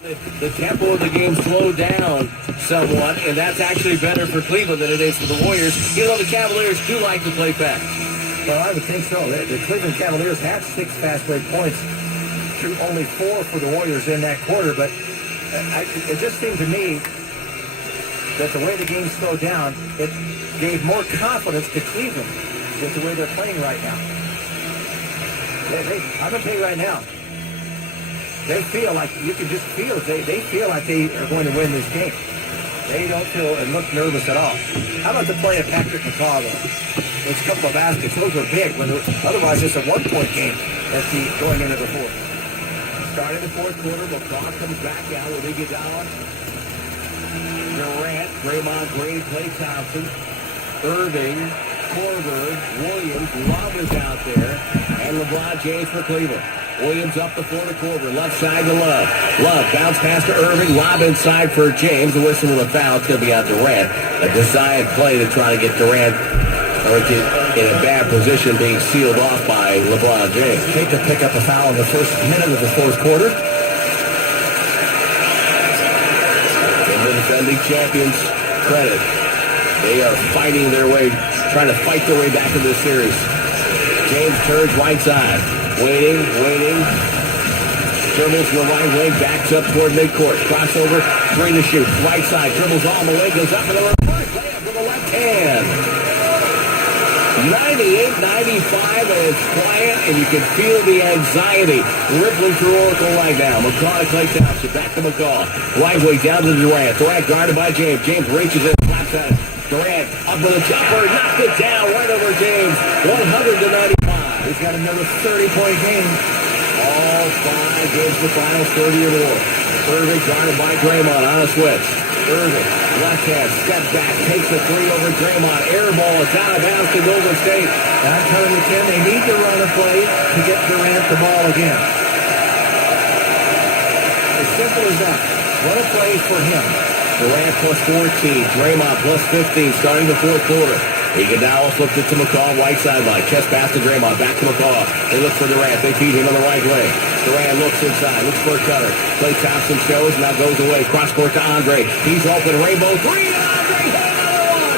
The tempo of the game slowed down somewhat, and that's actually better for Cleveland than it is for the Warriors, even though the Cavaliers do like to play fast. Well, I would think so. The Cleveland Cavaliers had 6 fast break points to only 4 for the Warriors in that quarter, but it just seemed to me that the way the game slowed down, it gave more confidence to Cleveland with the way they're playing right now. I'm going to tell you right now, they feel like, you can just feel it. They feel like they are going to win this game. They don't feel and look nervous at all. How about the play of Patrick McCaw, though? Those couple of baskets, those were big. Otherwise, it's a one-point game going into the fourth. Starting the fourth quarter, McCaw comes back out with Iguodala, Durant, Draymond Green, Klay Thompson, Irving, Korver, Williams, Love is out there, and LeBron James for Cleveland. Williams up the floor to Korver, left side to Love. Love, bounce pass to Irving, lob inside for James. The whistle with a foul. It's going to be on Durant. A designed play to try to get Durant in a bad position, being sealed off by LeBron James. Hate to pick up a foul in the first minute of the fourth quarter. And the defending champions credit. They are fighting their way, trying to fight their way back into the series. James turns right side. Waiting. Dribbles to the right wing, backs up toward midcourt. Crossover, 3 to shoot. Right side, dribbles all the way, goes up in the reverse. Layup with the left hand. 98-95, and it's quiet, and you can feel the anxiety rippling through Oracle right now. McCaw to Klay Thompson, back to McCaw. Right way down to Durant. Durant guarded by James. James reaches in, slaps at it. Durant up with a jumper, knocked it down right over James. 195. He's got another 30-point game. All 5 games the finals, 30 or more. Irving guarded by Draymond on a switch. Irving, left hand, step back, takes a 3 over Draymond. Air ball, it's out of bounds to Golden State. I'm telling you, Tim, they need to run a play to get Durant the ball again. As simple as that. Run a play for him. Durant plus 14, Draymond plus 15, starting the fourth quarter. Iguodala flipped it to McCaw, right sideline. Chest pass to Draymond, back to McCaw. They look for Durant. They feed him on the right way. Durant looks inside, looks for a cutter. Klay Thompson shows, now goes away. Cross court to Andre. He's open, rainbow 3, and Andre hit another one!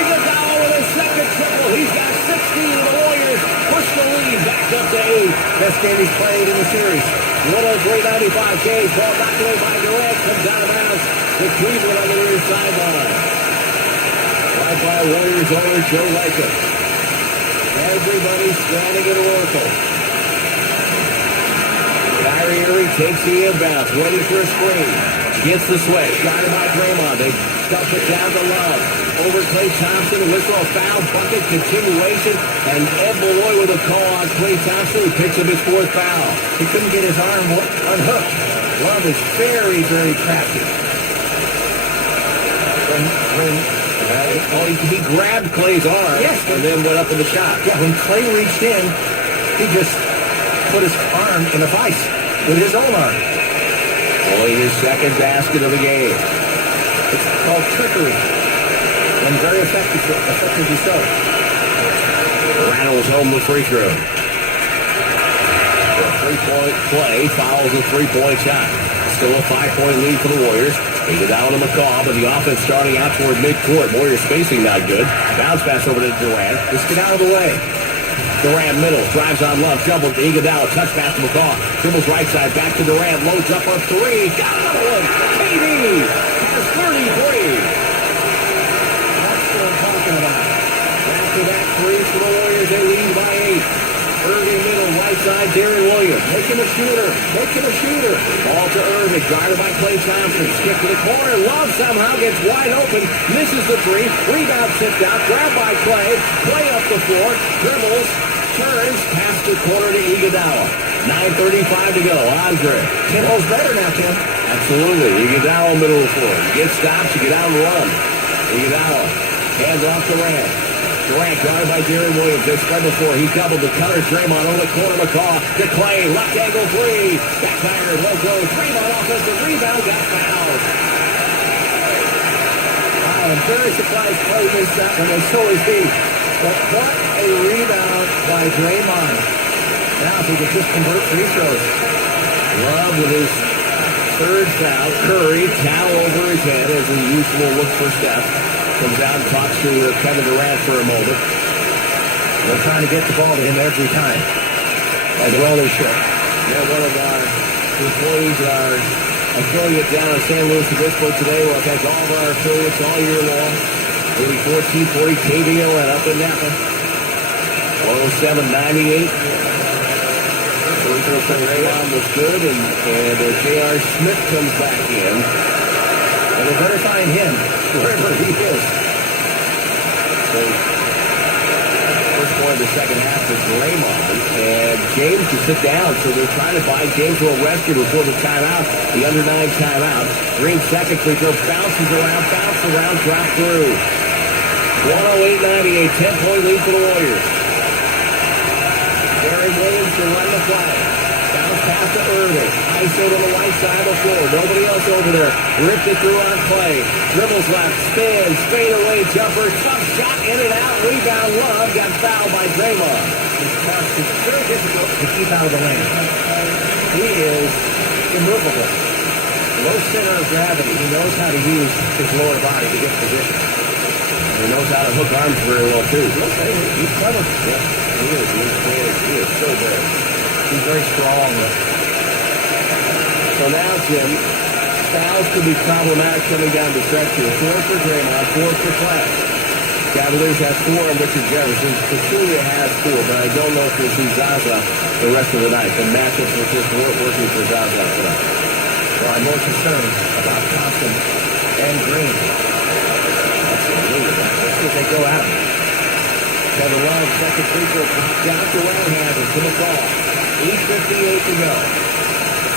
Iguodala with his second triple. He's got 16, and the Warriors push the lead back up to 8. Best game he's played in the series. 103-95 Cage. Ball knocked away by Durant. Comes out of bounds to Cleveland on the near sideline. Right by Warriors owner Joe Lacob. Everybody's standing at Oracle. Kyrie Irving takes the inbounds, ready for a screen. Gets the switch, guarded by Draymond. They stuff it down to Love. Over Klay Thompson, whistle, foul, bucket, continuation, and Ed Malloy with a call on Klay Thompson, who picks up his 4th foul. He couldn't get his arm unhooked. Love is very, very crafty. He grabbed Klay's arm, yes, and then went up in the shot. Yeah, when Klay reached in, he just put his arm in a vice with his own arm. Only his second basket of the game. It's called trickery, and very effectively so. Rattles home the free throw. A 3-point play follows a 3-point shot. Still a 5-point lead for the Warriors. Iguodala to McCaw, but the offense starting out toward midcourt. Warriors spacing not good. Bounce pass over to Durant. Let's get out of the way. Durant middle, drives on Love, double to Iguodala, touch pass to McCaw. Dribbles right side, back to Durant, loads up on 3. Got another one. KD has 33. That's what I'm talking about. Back-to-back threes for the Warriors. They lead by 8. Irving middle, right side, Darren Williams. Make him a shooter. Make him a shooter. Ball to Irving, guarded by Klay Thompson. Skip to the corner. Love somehow gets wide open. Misses the 3. Rebound tipped out. Grabbed by Klay. Klay up the floor. Dribbles. Turns. Pass the corner to Iguodala. 9:35 to go. Andre. Tempo's better now, Tim. Absolutely. Iguodala middle of the floor. You get stops, you get out and run. Iguodala. Hands off Durant. Durant guarded by Darren Williams. They spread the floor. He doubled the cutter. Draymond on the corner. McCaw to Klay. Left angle 3. Backfired. Low go. Draymond offensive rebound. Got fouled. I'm very surprised Klay missed that one, and so is he. But what a rebound by Draymond. Now if he could just convert free throws. Love with his third foul. Curry, towel over his head as the usual look for Steph. Comes out and talks to Kevin Durant for a moment. They're trying to get the ball to him every time, as well they should. Yeah, one of our employees, our affiliate down in San Luis Obispo today. Well, thank all of our affiliates all year long. 1440 KVON up in Napa. 107.98. Free throw for Raymond was good, and J.R. Smith comes back in. And they better find him wherever he is. So, first point of the second half is Draymond, and James to sit down, so they're trying to buy James will rest here before the timeout, the under 9 timeout. Green second free throw, bounces around, drop through. 108-98, 10-point lead for the Warriors. Barry Williams to run the play. Bounce pass to Irving. ISO to the right side of the floor. Nobody else over there. Ripped it through on play. Dribbles left. Spins. Fade away. Jumper. Tough shot. In and out. Rebound. Love. Got fouled by Draymond. It's very difficult to keep out of the lane. He is immovable. Low center of gravity. He knows how to use his lower body to get position. He knows how to hook arms very well, too. He's clever. Yeah, he is. He is so good. He's very strong. So now, Jim, fouls could be problematic coming down the stretch here. 4 for Draymond, 4 for Class. Cavaliers has 4 on Richard Jefferson. Petulia has 4, but I don't know if we'll see Zaza the rest of the night. The matchups are just working for Zaza tonight. Well, I'm more concerned about Thompson and Green. If they go at him. Kevin Love, second free throw, popped out to right-handed to McCaw. 8:58 to go.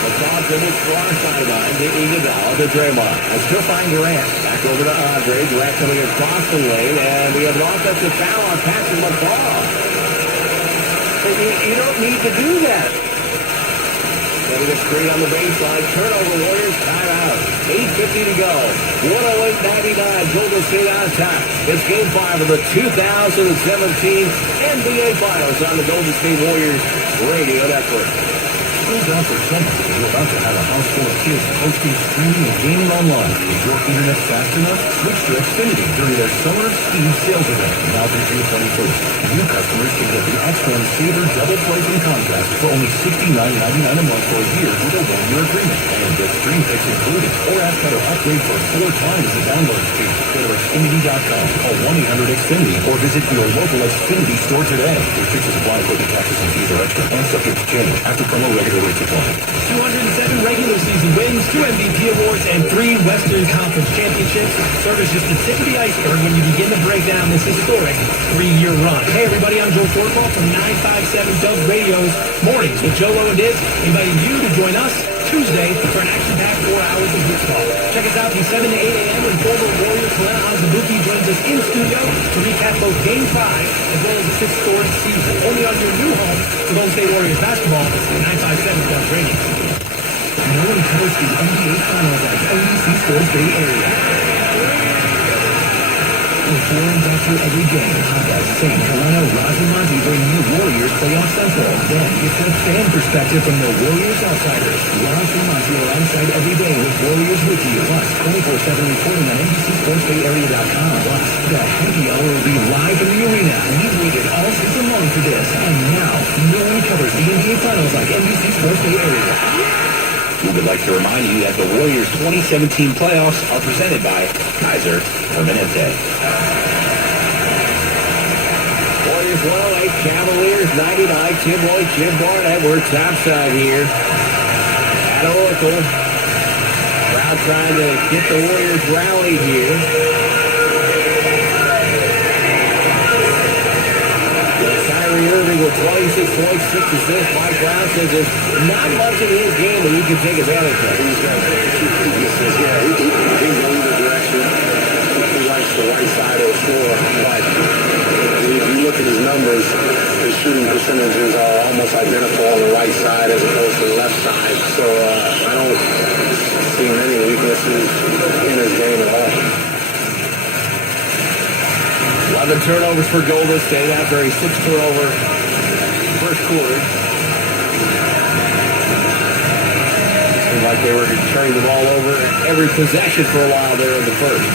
McCaw dribbles far sideline to Iguodala to Draymond. I still find Durant. Back over to Andre. Durant coming across the lane, and we have an offensive foul on Patrick McCaw. You don't need to do that. Getting a screen on the baseline. Turnover, Warriors, timeout. 8:50 to go. 108-99, Golden State on top. It's Game 5 of the 2017 NBA Finals on the Golden State Warriors Radio Network. School's out for summer. You're about to have a house full of kids hosting, streaming, and gaming online. Is your internet fast enough? Switch to Xfinity during their Summer Speed Sales Event now through June 21st. New customers can get the Optimum Saver Double Pricing Contract for only $69.99 a month for a year with a 1-year agreement. And get Stream Fix included. Or ask how to upgrade for 4 times the download speed. Go to Xfinity.com, call 1-800-XFINITY, or visit your local Xfinity store today. Restrictions apply, equipment taxes and fees are extra and subject to change after promo regular rates apply. 207 regular season wins, 2 MVP awards, and 3 Western Conference championships serve as just the tip of the iceberg when you begin to break down this historic 3-year run. Hey everybody, I'm Joe Fortball from 957 Dubs Radio's Mornings with Joe Lowe and Diz, inviting you to join us Tuesday for an action-packed 4 hours of baseball. Check us out from 7 to 8 a.m. when former Warrior Kalena Azabuki joins us in studio to recap both Game 5 as well as this historic season. Only on your new home for Golden State Warriors basketball, 957 Dubs Radio. No one covers the NBA Finals at NBC Sports Bay Area. Before and after every game, Hawkeyes, St. Helena, Roger Monty bring you Warriors Playoff Central. Then get the fan perspective from the Warriors Outsiders. Roger Monty alongside every day with Warriors with you. Plus, 24/7 reporting on NBCSportsBayArea.com. Plus, the happy hour will be live in the arena. We've waited all season long for this, and now no one covers the NBA Finals like NBC Sports Bay Area. We would like to remind you that the Warriors 2017 playoffs are presented by Kaiser Permanente. Warriors 108, Cavaliers 99. Tim Lloyd, Jim Barnett. We're topside here at Oracle. Crowd trying to get the Warriors rallied here. Kyrie Irving with 26 points, 6 assists. Mike Brown says there's not much in his game that he can take advantage of. He's going either direction. He likes the right side of the floor. But if you look at his numbers, his shooting percentages are almost identical on the right side as opposed to the left side. So I don't see many weaknesses in his game at all. 11 turnovers for Golden State after a 6-turnover first quarter. seemed like they were turning the ball over every possession for a while there in the first.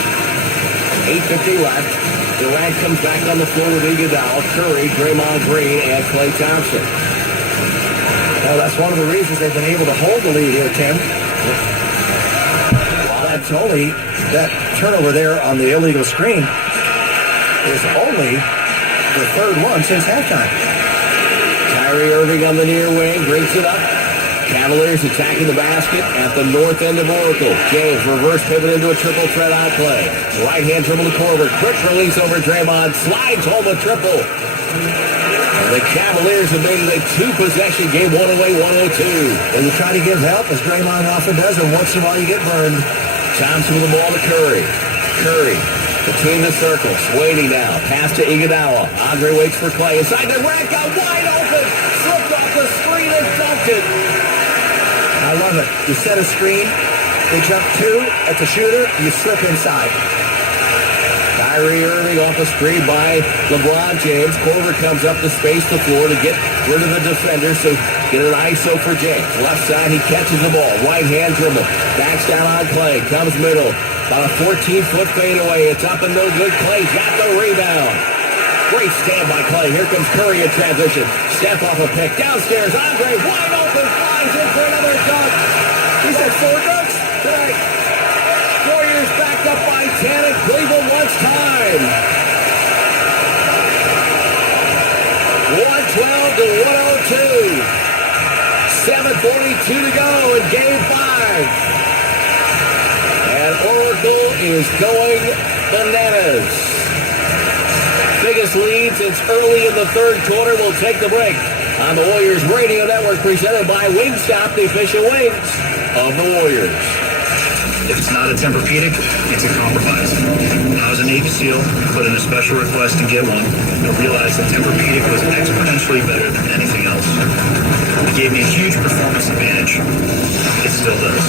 8:50 left. Durant comes back on the floor with Iguodala, Curry, Draymond Green, and Klay Thompson. Well, that's one of the reasons they've been able to hold the lead here, Tim. That's only that turnover there on the illegal screen is only the third one since halftime. Kyrie Irving on the near wing brings it up. Cavaliers attacking the basket at the north end of Oracle. James reverse pivot into a triple threat out play. Right hand dribble to Korver. Quick release over Draymond. Slides home a triple. And the Cavaliers have made it a two-possession game, 108-102. And you try to give help, as Draymond often does, and once in a while you get burned. Thompson with the ball to Curry. Curry between the circles. Waiting now. Pass to Iguodala. Andre waits for Klay. Inside the rack. Got wide open. Slipped off the screen and dunked it. I love it. You set a screen, they jump two at the shooter, you slip inside. Kyrie Irving off a screen by LeBron James. Korver comes up to space the floor to get rid of the defender, so get an ISO for James. Left side, he catches the ball. Right hand dribble. Backs down on Klay. Comes middle. About a 14-foot fadeaway. It's up and no good. Klay got the rebound. Great stand by Klay. Here comes Curry in transition. Step off a pick. Downstairs. Andre wide open. Flies in for another dunk. He's had 4 dunks tonight. Warriors back up by 10 and Cleveland wants time. 112 to 102. 7:42 to go in Game 5. And Oracle is going bananas. Biggest lead since early in the third quarter. We'll take the break on the Warriors Radio Network, presented by Wingstop, the official wings of the Warriors. If it's not a Tempur-Pedic, it's a compromise. I was a Navy SEAL, put in a special request to get one, and realized that Tempur-Pedic was exponentially better than anything else. It gave me a huge performance advantage. It still does.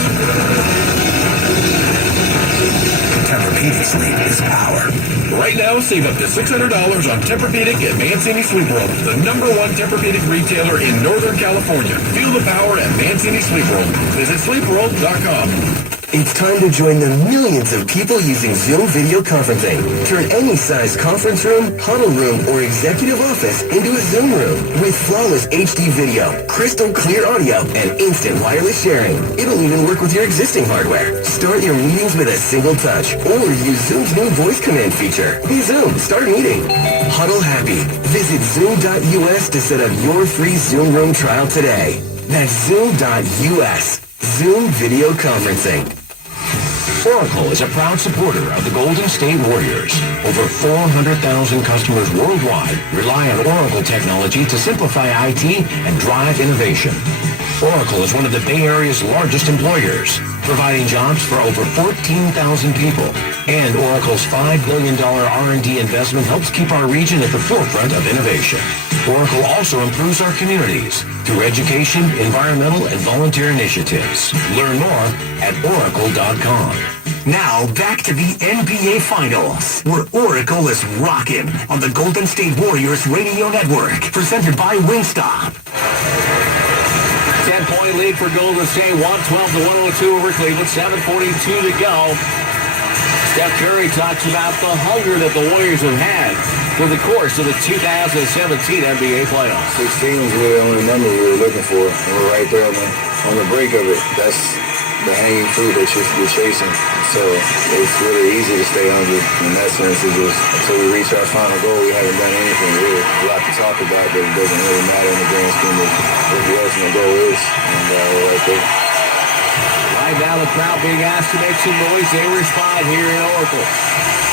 Tempur-Pedic sleep is power. Right now, save up to $600 on Tempur-Pedic at Mancini Sleep World, the #1 Tempur-Pedic retailer in Northern California. Feel the power at Mancini Sleep World. Visit sleepworld.com. It's time to join the millions of people using Zoom video conferencing. Turn any size conference room, huddle room, or executive office into a Zoom room with flawless HD video, crystal clear audio, and instant wireless sharing. It'll even work with your existing hardware. Start your meetings with a single touch or use Zoom's new voice command feature. Hey Zoom, start meeting. Huddle happy. Visit Zoom.us to set up your free Zoom room trial today. That's Zoom.us. Zoom video conferencing. Oracle is a proud supporter of the Golden State Warriors. Over 400,000 customers worldwide rely on Oracle technology to simplify IT and drive innovation. Oracle is one of the Bay Area's largest employers, providing jobs for over 14,000 people. And Oracle's $5 billion R&D investment helps keep our region at the forefront of innovation. Oracle also improves our communities through education, environmental, and volunteer initiatives. Learn more at oracle.com. Now, back to the NBA Finals, where Oracle is rocking on the Golden State Warriors Radio Network, presented by Wingstop. 10-point lead for Golden State, 112 to 102 over Cleveland, 7:42 to go. Steph Curry talks about the hunger that the Warriors have had through the course of the 2017 NBA playoffs. 16 was really the only number we were looking for. And we're right there on the break of it. That's the hanging fruit that you're chasing. So it's really easy to stay hungry. In that sense, it's just until we reach our final goal, we haven't done anything really. A lot to talk about, but it doesn't really matter in the grand scheme of what the ultimate goal is. And we're right there. Right now, the crowd being asked to make some noise. They respond here in Oracle.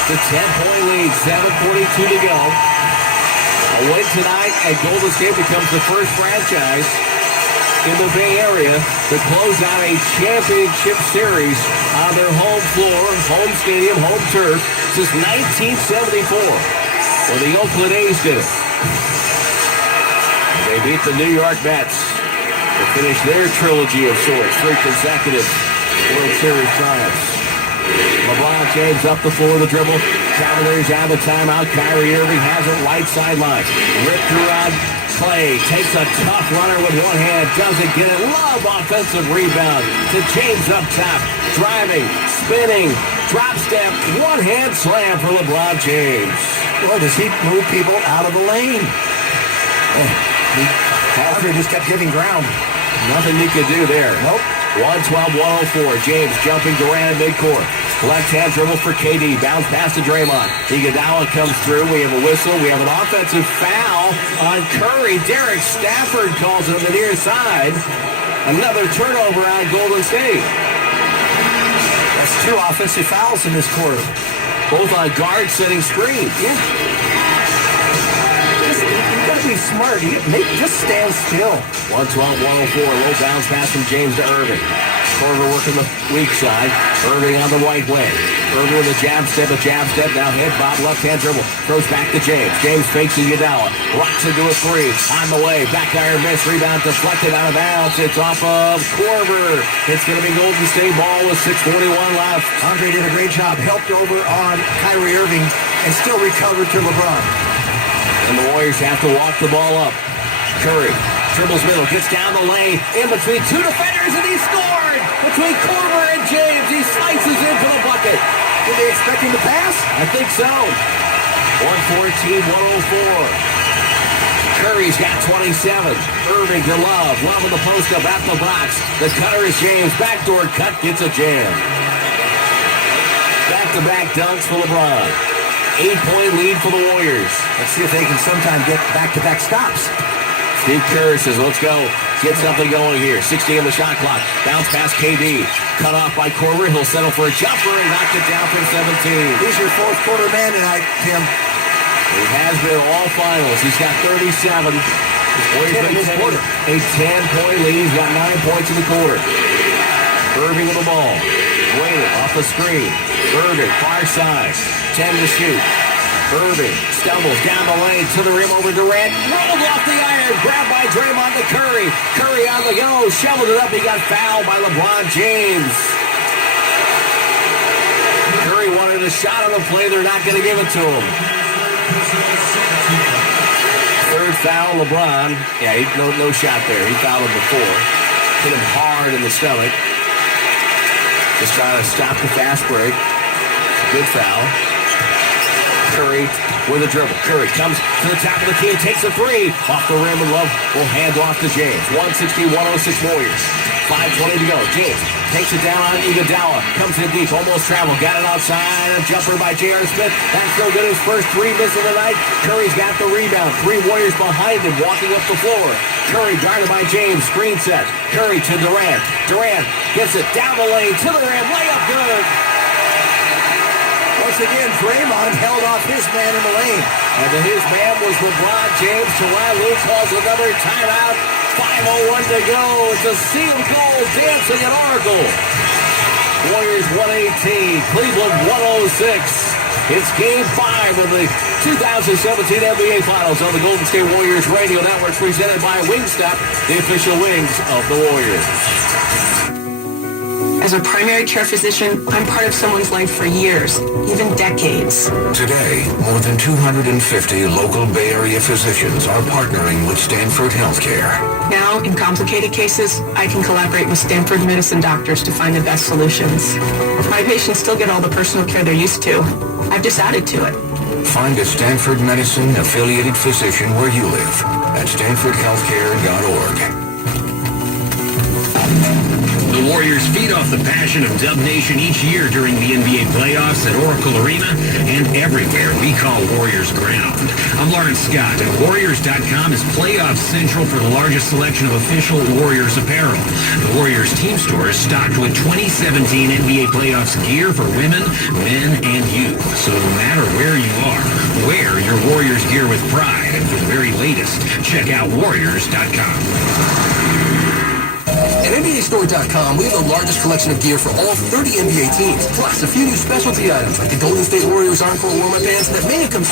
The 10-point lead, 7:42 to go. A win tonight, and Golden State becomes the first franchise in the Bay Area to close out a championship series on their home floor, home stadium, home turf since 1974, when the Oakland A's did it. They beat the New York Mets to finish their trilogy of sorts, 3 consecutive World Series triumphs. LeBron James up the floor, the dribble. Cavaliers out of the timeout. Kyrie Irving has it right sideline. Ripped around Clay takes a tough runner with one hand, doesn't get it. Love offensive rebound to James up top. Driving, spinning, drop step, one-hand slam for LeBron James. Boy, does he move people out of the lane. Calgary just kept giving ground. Nothing he could do there. Nope. 112-104. James jumping Durant in midcourt. Left-hand dribble for KD. Bounce pass to Draymond. Iguodala comes through. We have a whistle. We have an offensive foul on Curry. Derek Stafford calls it on the near side. Another turnover on Golden State. That's 2 offensive fouls in this quarter. Both on guard setting screens. Yeah. You've got to be smart. Just stand still. 112-104. Low bounce pass from James to Irving. Korver working the weak side. Irving on the right wing. Irving with a jab step. Now head bob, left-hand dribble. Throws back to James. James fakes Iguodala. Rocks into a 3. On the way. Back iron miss. Rebound deflected out of bounds. It's off of Korver. It's going to be Golden State ball with 6:41 left. Andre did a great job. Helped over on Kyrie Irving and still recovered to LeBron. And the Warriors have to walk the ball up. Curry dribbles middle, gets down the lane, in between 2 defenders, and he scored! Between Korver and James, he slices in for the bucket. Did they expect him to pass? I think so. 114-104. Curry's got 27. Irving to Love. Love with the post up at the box. The cutter is James. Backdoor cut, gets a jam. Back-to-back dunks for LeBron. 8-point lead for the Warriors. Let's see if they can sometime get back-to-back stops. Steve Kerr says, let's go. Get something going here. 60 on the shot clock. Bounce pass KD. Cut off by Korver. He'll settle for a jumper and knock it down from 17. He's your fourth quarter man tonight, Tim. He has been all finals. He's got 37. Warriors maintaining a 10-point lead. He's got 9 points in the quarter. Irving with the ball. Waiting off the screen. Irving, far side. 10 to shoot. Irving stumbles down the lane to the rim over Durant. Rolled off the iron. Grabbed by Draymond to Curry. Curry on the go. Shoveled it up. He got fouled by LeBron James. Curry wanted a shot on the play. They're not going to give it to him. Third foul, LeBron. Yeah, no shot there. He fouled him before. Hit him hard in the stomach. Just trying to stop the fast break. Good foul. Curry with a dribble. Curry comes to the top of the key, takes a 3. Off the rim, and Love will hand off to James. 160-106 Warriors. 5:20 to go. James takes it down on Iguodala. Comes in deep, almost traveled. Got it outside. A jumper by J.R. Smith. That's no good. His first 3 miss of the night. Curry's got the rebound. 3 Warriors behind him, walking up the floor. Curry guarded by James. Screen set. Curry to Durant. Durant gets it down the lane to the rim. Layup good. Once again, Draymond held off his man in the lane. And then his man was LeBron James. Teron Lue calls another timeout. 5:01 to go. It's a sea of goals dancing at Oracle. Warriors 118, Cleveland 106. It's Game 5 of the 2017 NBA Finals on the Golden State Warriors Radio Network, presented by Wingstop, the official wings of the Warriors. As a primary care physician, I'm part of someone's life for years, even decades. Today, more than 250 local Bay Area physicians are partnering with Stanford Healthcare. Now, in complicated cases, I can collaborate with Stanford medicine doctors to find the best solutions. My patients still get all the personal care they're used to. I've just added to it. Find a Stanford Medicine affiliated physician where you live at stanfordhealthcare.org. The Warriors feed off the passion of Dub Nation each year during the NBA playoffs at Oracle Arena and everywhere we call Warriors ground. I'm Lawrence Scott, and Warriors.com is playoff central for the largest selection of official Warriors apparel. The Warriors team store is stocked with 2017 NBA playoffs gear for women, men, and youth. So no matter where you are, wear your Warriors gear with pride. And for the very latest, check out Warriors.com. At NBAStore.com, we have the largest collection of gear for all 30 NBA teams, plus a few new specialty items like the Golden State Warriors Encore warm-up bands that may have come...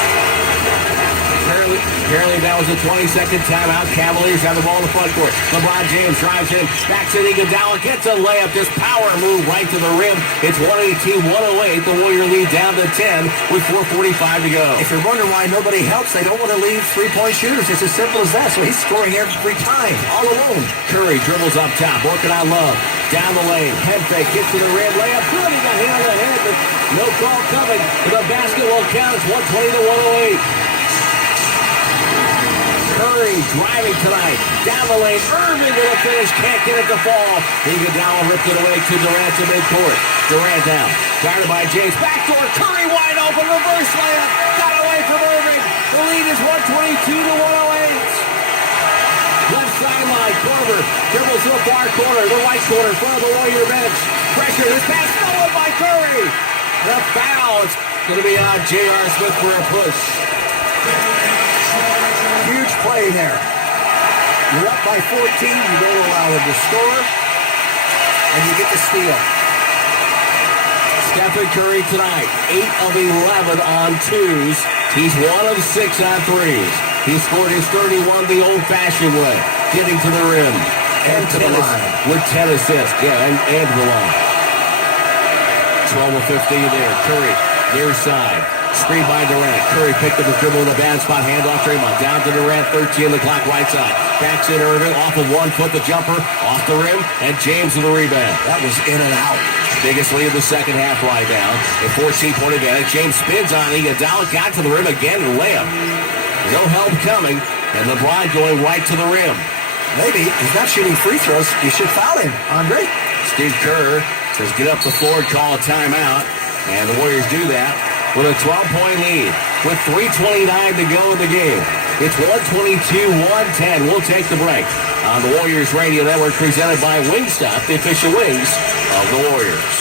Apparently that was a 20-second timeout. Cavaliers have the ball in the front court. LeBron James drives in, backs in. Iguodala gets a layup. Just power move right to the rim. It's 118-108. The Warrior lead down to 10 with 4:45 to go. If you're wondering why nobody helps, they don't want to leave three-point shooters. It's as simple as that. So he's scoring every time, all alone. Curry dribbles up top, working on Love. Down the lane, head fake, gets to the rim, layup, good, he got hit on the head, but no call coming. The basket will count, it's 120-108. Curry driving tonight, down the lane, Irving with a finish, can't get it to fall. Iguodala ripped it away to Durant to midcourt. Durant down, guarded by James, backdoor, Curry wide open, reverse layup, got away from Irving. The lead is 122-108. Left sideline, Korver dribbles to the far corner, the right corner, in front of the Warrior bench. Pressure, this pass stolen by Curry. The foul is going to be on J.R. Smith for a push. Huge play there. You're up by 14, you don't allow them to score, and you get the steal. Stephen Curry tonight, 8 of 11 on twos. He's 1 of 6 on threes. He scored his 31 the old-fashioned way, getting to the rim. And to the line. With 10 assists, and to the line. 12 of 15 there. Curry, near side. Screen by Durant. Curry picked up the dribble in the bad spot. Handoff Draymond. Down to Durant. 13 the clock right side. Backs in Irving. Off of 1 foot. The jumper. Off the rim. And James with the rebound. That was in and out. Biggest lead of the second half right now. A 14-point advantage. James spins on Iguodala. Got to the rim again. And layup. No help coming. And LeBron going right to the rim. Maybe he's not shooting free throws. You should foul him, Andre. Steve Kerr says get up the floor and call a timeout. And the Warriors do that with a 12-point lead with 3:29 to go in the game. It's 122-110. We'll take the break on the Warriors Radio Network presented by Wingstop, the official wings of the Warriors.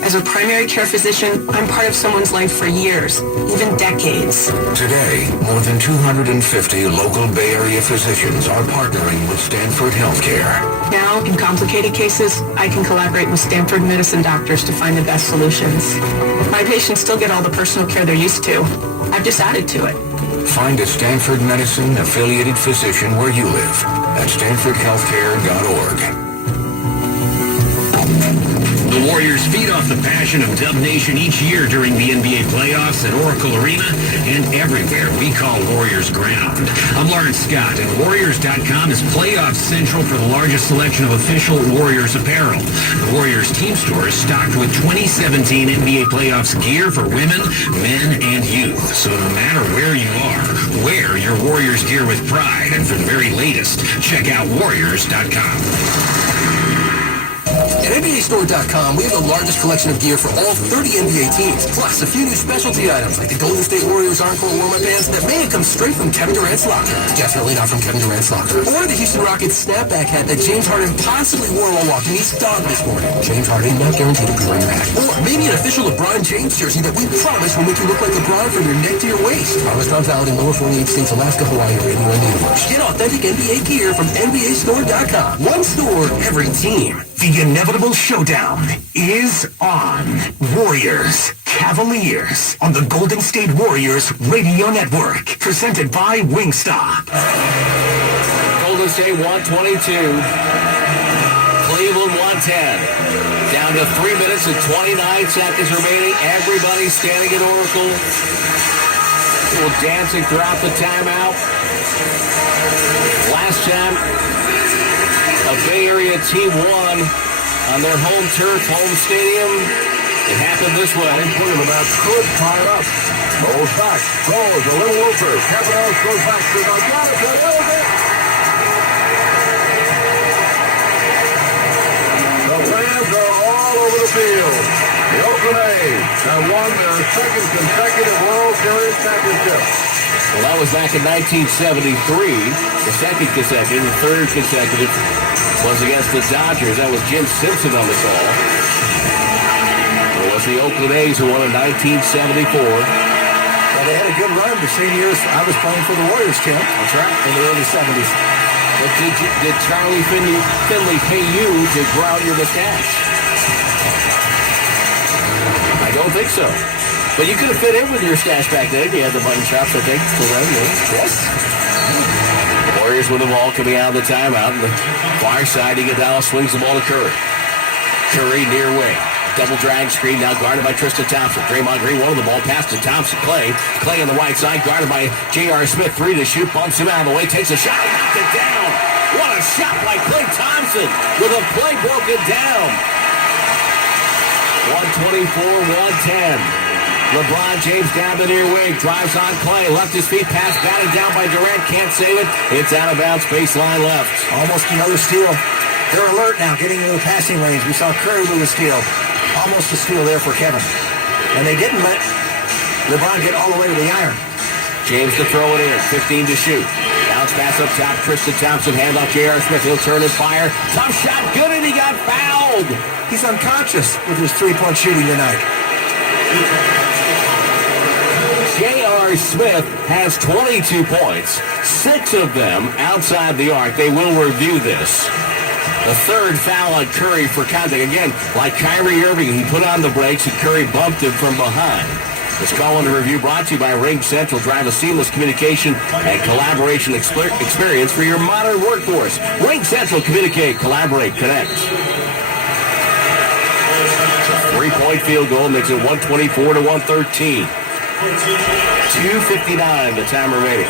As a primary care physician, I'm part of someone's life for years, even decades. Today, more than 250 local Bay Area physicians are partnering with Stanford Healthcare. Now, in complicated cases, I can collaborate with Stanford Medicine doctors to find the best solutions. My patients still get all the personal care they're used to. I've just added to it. Find a Stanford Medicine affiliated physician where you live at stanfordhealthcare.org. The Warriors feed off the passion of Dub Nation each year during the NBA playoffs at Oracle Arena and everywhere we call Warriors ground. I'm Lawrence Scott, and Warriors.com is playoff central for the largest selection of official Warriors apparel. The Warriors team store is stocked with 2017 NBA playoffs gear for women, men, and youth. So no matter where you are, wear your Warriors gear with pride. And for the very latest, check out Warriors.com. At NBAStore.com, we have the largest collection of gear for all 30 NBA teams, plus a few new specialty items like the Golden State Warriors Encore warm-up pants that may have come straight from Kevin Durant's locker. Definitely not from Kevin Durant's locker. Or the Houston Rockets snapback hat that James Harden possibly wore while walking his dog this morning. James Harden not guaranteed to be wearing that. Or maybe an official LeBron James jersey that we promise will make you look like LeBron from your neck to your waist. Promise not valid in lower 48 states, Alaska, Hawaii, or anywhere in the universe. Get authentic NBA gear from NBAStore.com. One store, every team. The inevitable showdown is on. Warriors, Cavaliers, on the Golden State Warriors Radio Network. Presented by Wingstop. Golden State 122. Cleveland 110. Down to 3 minutes and 29 seconds remaining. Everybody standing at Oracle. A little dancing throughout the timeout. Last time a Bay Area team won on their home turf, home stadium. It happened this way. Put him about could tie up. Goes back, throws a little looper. Kevin Owens goes back to the got it. The fans are all over the field. The Oakland A's have won their second consecutive World Series championship. Well, that was back in 1973. The second consecutive, the third consecutive was against the Dodgers. That was Jim Simpson on the call. It was the Oakland A's who won in 1974. Well, they had a good run the same years I was playing for the Warriors, Tim. That's right. In the early 70s. But did Charlie Finley pay you to grow out your mustache? I don't think so. But you could have fit in with your stash back then. You had the button chops, I think, to run. Yes. Warriors with the ball coming out of the timeout. On the far side, Iguodala swings the ball to Curry. Curry near wing. Double drag screen now guarded by Tristan Thompson. Draymond Green wanted the ball pass to Thompson. Clay on the right side guarded by J.R. Smith. 3 to shoot. Bumps him out of the way. Takes a shot. Knocked it down. What a shot by Klay Thompson with a play broken down. 124-110. LeBron James down the near wing. Drives on Clay. Left his feet. Pass batted down by Durant. Can't save it. It's out of bounds. Baseline left. Almost another steal. They're alert now, getting into the passing lanes. We saw Curry lose a steal. Almost a steal there for Kevin. And they didn't let LeBron get all the way to the iron. James to throw it in. 15 to shoot. Bounce pass up top. Tristan Thompson. Hand off J.R. Smith. He'll turn and fire. Tough shot. Good, and he got fouled. He's unconscious with his three-point shooting tonight. J.R. Smith has 22 points. 6 of them outside the arc. They will review this. The third foul on Curry for contact. Again, like Kyrie Irving, he put on the brakes and Curry bumped him from behind. This call under review brought to you by Ring Central. Drive a seamless communication and collaboration experience for your modern workforce. Ring Central. Communicate, collaborate, connect. 3-point field goal makes it 124-113. 2:59, the time remaining.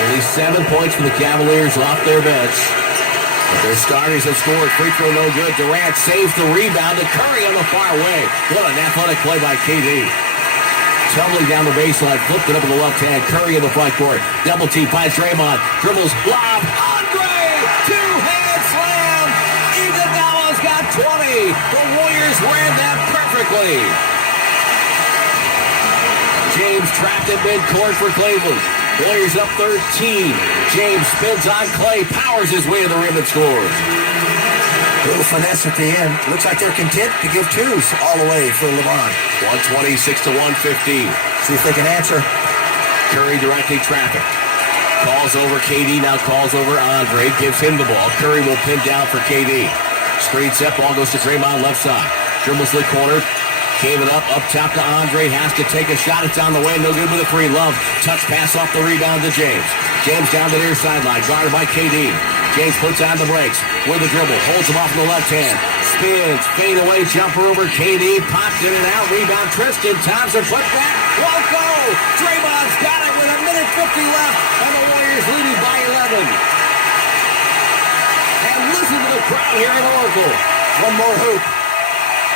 Only 7 points for the Cavaliers off their bench. But their starters have scored. Free throw no good. Durant saves the rebound to Curry on the far way. What an athletic play by KD. Tumbling down the baseline, flipped it up in the left hand. Curry in the front court. Double team finds Draymond. Dribbles, lob. Andre! Two-hand slam! Iguodala's got 20. The Warriors ran that perfectly. James trapped in midcourt for Cleveland. Warriors up 13. James spins on Clay, powers his way to the rim and scores. A little finesse at the end. Looks like they're content to give twos all the way for LeBron. 126-115. See if they can answer. Curry directing traffic. Calls over KD, now calls over Andre. Gives him the ball. Curry will pin down for KD. Screen set, ball goes to Draymond left side. Dribbles to the corner. Gave it up top to Andre. Has to take a shot. It's on the way. No good with a free. Love. Touch pass off the rebound to James. James down the near sideline. Guarded by KD. James puts on the brakes with a dribble. Holds him off in the left hand. Spins. Fade away. Jumper over KD. Pops in and out. Rebound Tristan Thompson. Put back. Won't go. Draymond's got it with 1:50 left. And the Warriors leading by 11. And listen to the crowd here at Oracle. One more hoop.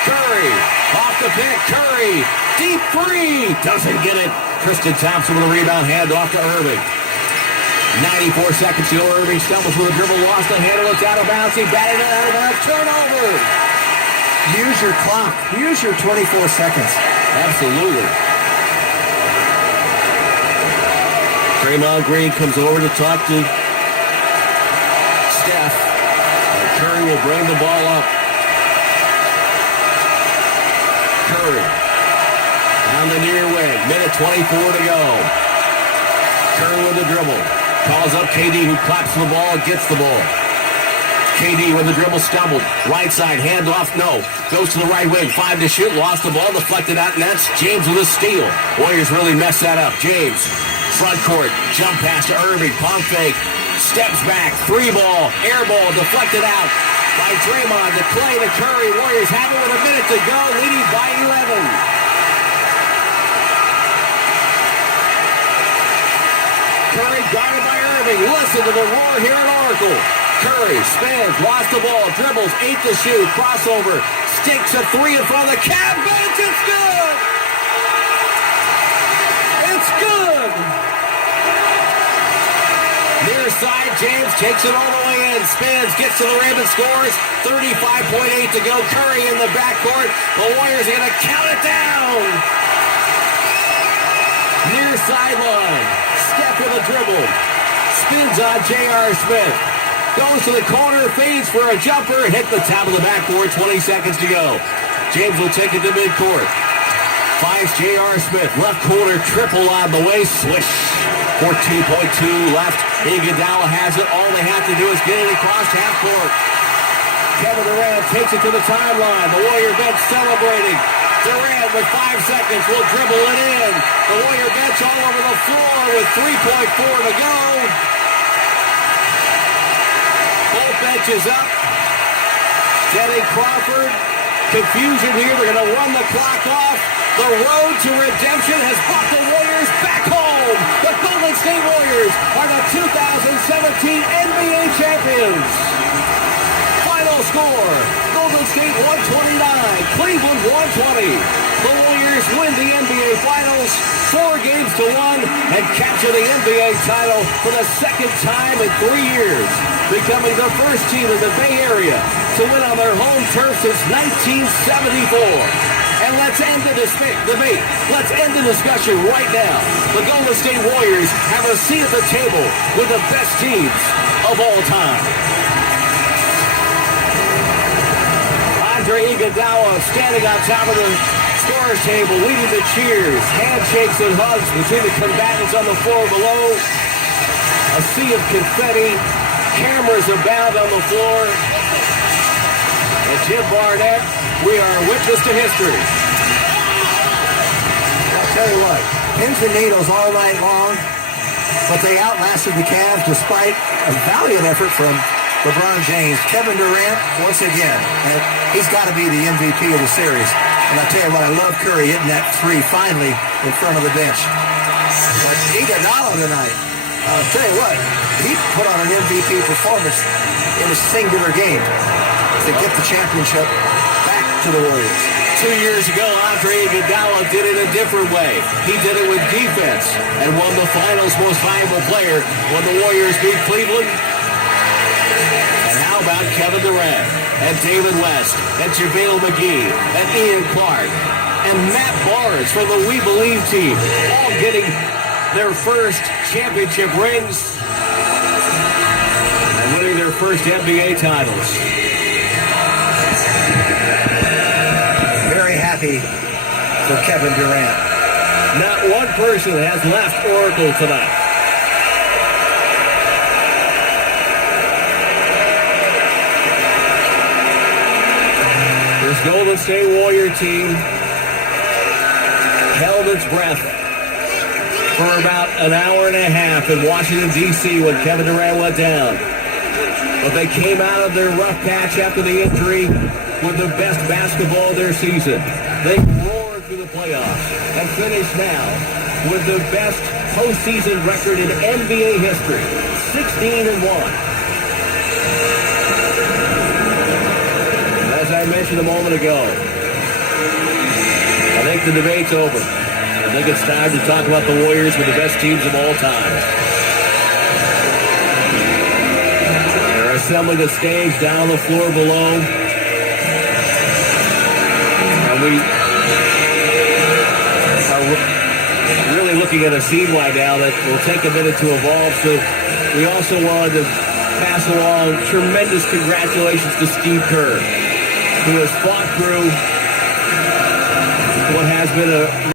Curry, off the pick, Curry, deep three, doesn't get it. Tristan Thompson with a rebound, hand off to Irving. 94 seconds to go, Irving stumbles with a dribble, lost the handle, it's out of bounds, he batted it out of bounds, turnover. Use your clock, use your 24 seconds. Absolutely. Draymond Green comes over to talk to Steph, and Curry will bring the ball up. Curry down the near wing. Minute 24 to go. Curry with the dribble. Calls up KD, who claps the ball and gets the ball. KD with the dribble, stumbled. Right side, handoff, no. Goes to the right wing. 5 to shoot. Lost the ball. Deflected out nets. James with a steal. Warriors really messed that up. James, front court. Jump pass to Irving. Pump fake. Steps back. 3 ball. Air ball. Deflected out by Draymond to Clay to Curry. Warriors have it with a minute to go, leading by 11. Curry guarded by Irving. Listen to the roar here at Oracle. Curry spins, lost the ball, dribbles, 8 to shoot, crossover, stinks a 3 in front of the Cavs bench. It's good! It's good! Near side, James takes it all the way in, spins, gets to the rim and scores. 35.8 to go. Curry in the backcourt. The Warriors are going to count it down. Near sideline. Steph with a dribble. Spins on J.R. Smith. Goes to the corner, fades for a jumper. Hit the top of the backboard. 20 seconds to go. James will take it to midcourt. Finds J.R. Smith. Left corner, triple on the way. Swish. 14.2 left. Iguodala has it. All they have to do is get it across half court. Kevin Durant takes it to the timeline. The Warrior bench celebrating. Durant with 5 seconds will dribble it in. The Warrior bench all over the floor with 3.4 to go. Both benches up. Denny Crawford. Confusion here. They're going to run the clock off. The road to redemption has brought the Warriors back home. The Golden State Warriors are the 2017 NBA champions. Final score, Golden State 129, Cleveland 120. The Warriors win the NBA Finals 4-1 and capture the NBA title for the second time in 3 years, becoming the first team in the Bay Area to win on their home turf since 1974. And let's end the debate. Let's end the discussion right now. The Golden State Warriors have a seat at the table with the best teams of all time. Andre Iguodala standing on top of the scorer's table, leading the cheers, handshakes and hugs between the combatants on the floor below. A sea of confetti, cameras abound on the floor. And Jim Barnett, we are a witness to history. I'll tell you what, pins and needles all night long, but they outlasted the Cavs despite a valiant effort from LeBron James. Kevin Durant, once again, and he's got to be the MVP of the series. And I'll tell you what, I love Curry hitting that three finally in front of the bench. But Iguodala tonight, I'll tell you what, he put on an MVP performance in a singular game to get the championship back to the Warriors. 2 years ago, Andre Iguodala did it a different way. He did it with defense and won the Finals Most Valuable Player when the Warriors beat Cleveland. And how about Kevin Durant and David West and JaVale McGee and Ian Clark and Matt Barnes from the We Believe team, all getting their first championship rings and winning their first NBA titles. Very happy for Kevin Durant. Not one person has left Oracle tonight. This Golden State Warrior team held its breath for about an hour and a half in Washington, D.C. when Kevin Durant went down. But they came out of their rough patch after the injury with the best basketball of their season. They roared through the playoffs and finished now with the best postseason record in NBA history, 16-1. As I mentioned a moment ago, I think the debate's over. I think it's time to talk about the Warriors with the best teams of all time. They're assembling a stage down on the floor below. And we are really looking at a scene right now that will take a minute to evolve. So we also wanted to pass along tremendous congratulations to Steve Kerr, who has fought through what has been a